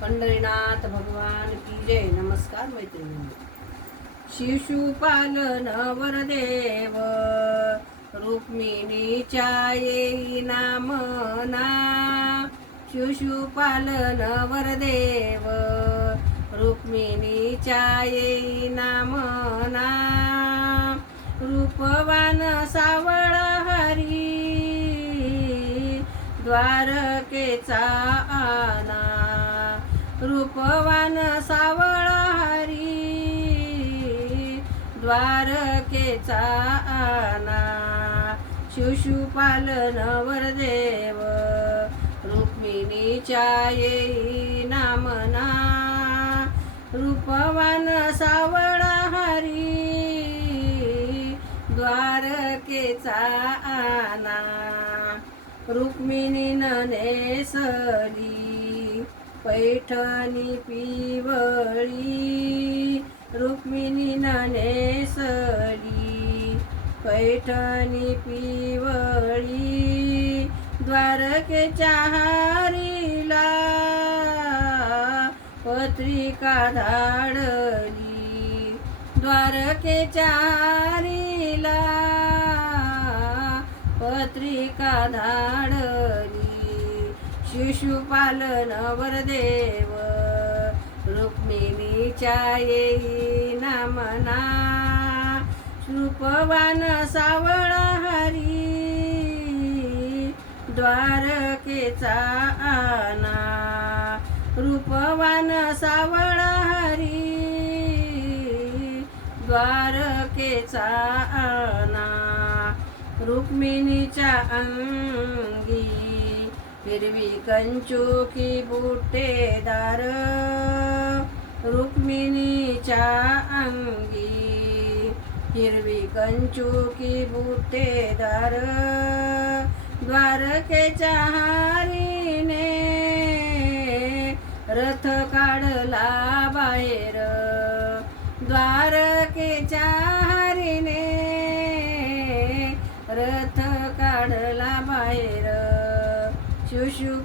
पंढरीनाथ भगवान की जय. नमस्कार मैत्रिणी. शिशुपाल नवरदेव रुक्मिणीच्या येई नामना. शिशुपाल नवरदेव रुक्मिणीच्या येई नामना. रूपवान सावळ हरी द्वारकेचा आना. रूपवान सावळ हरी द्वारकेचा आना. शिशुपाल नवरदेव रुक्मिणीच्या येई नामना. रूपवान सावळ हरी द्वारकेचा आना. रुक्मिणीनं नेसली पैठणी पिवळी. रुक्मिणीनं नेसली पैठणी पिवळी. द्वारकेच्या हारीला पत्रिका धाडली. द्वारकेच्या हारीला पत्रिका धाडली. शिशुपाल नवरदेव रुक्मिणीच्या येई नामना. रूपवान सावळ हरी द्वारकेचा आना. रूपवान सावळ हरी द्वारकेचा आना. रुक्मिणीच्या अंगी हिरवी कंचुकी बुट्टेदार. रुक्मिणीच्या अंगी हिरवी कंचुकी बुट्टेदार. द्वारकेच्या हारीने रथ काढला बाहेर. द्वारकेच्या हारीने रथ काढला बाहेर. शिशुपाल